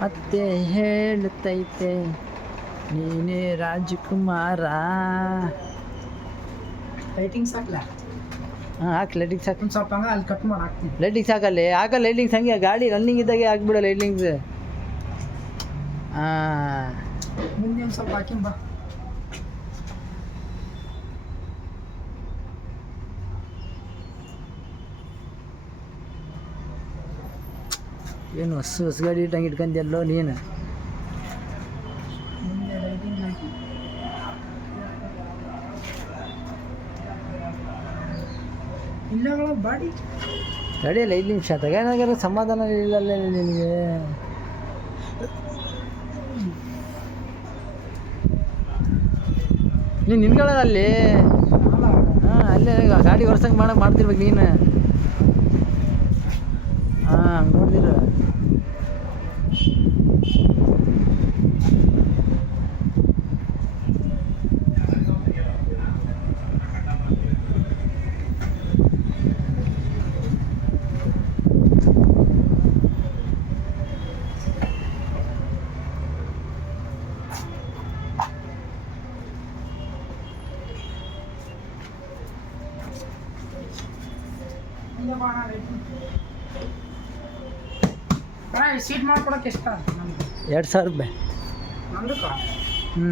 ಮತ್ತೆ ಹೇಳುತ್ತೈತೆ ನೀನೇ ರಾಜಕುಮಾರ. ಲೈಟಿಂಗ್ಸ್ ಹಾಕ್ಲಾ? ಹಾಂ ಹಾಕಿ ಲೈಟಿಂಗ್ಸ್ ಹಾಕಿ. ಒಂದು ಸ್ವಲ್ಪ ಹಂಗೆ ಅಲ್ಲಿ ಕಟ್ ಮಾಡಿ ಹಾಕ್ತೀನಿ. ಲೈಟಿಂಗ್ಸ್ ಹಾಕಲ್ಲಿ ಹಾಕಲ್ಲ. ಲೈಟಿಂಗ್ಸ್ ಹಂಗೆ ಗಾಡಿ ರನ್ನಿಂಗ್ ಇದ್ದಾಗೆ ಹಾಕ್ಬಿಡ ಲೈಟಿಂಗ್ಸ್. ಹಾಂ ಮುಂದೆ ಒಂದು ಸ್ವಲ್ಪ ಹಾಕಿಂಬ. ಏನು ಹೊಸ ಗಾಡಿ ಇಟ್ಟಂಗೆ ಇಟ್ಕೊಂಡ್ಯಲ್ಲೋ ನೀನು. ಮುಂದೆ ಲೈಟಿಂಗ್ ಹಾಕಿ. ಇಲ್ಲಗಳ ಬಾಡಿ ಗಾಡಿಯಲ್ಲಿ 5 ನಿಮಿಷ ತಗೋನಾಗಾರ ಸಮಾಧಾನ ಇಲ್ಲಲ್ಲ ನಿನಗೆ. ನೀನು ನಿನ್ಕೊಳ್ಳೋದು ಅಲ್ಲಿ. ಹಾಂ ಅಲ್ಲೇ ಗಾಡಿ ಒರ್ಸಂಗೆ ಮಾಡ್ತಿರ್ಬೇಕು ನೀನು. ಹಾಂ ಹಂಗೆ ನೋಡ್ದಿರ. ಸೀಟ್ ಮಾಡ್ಕೊಡಕ್ಕೆ ಎಷ್ಟು? 2000 ರೂಪಾಯಿ. ನಂದಕ್ಕ ಹ್ಞೂ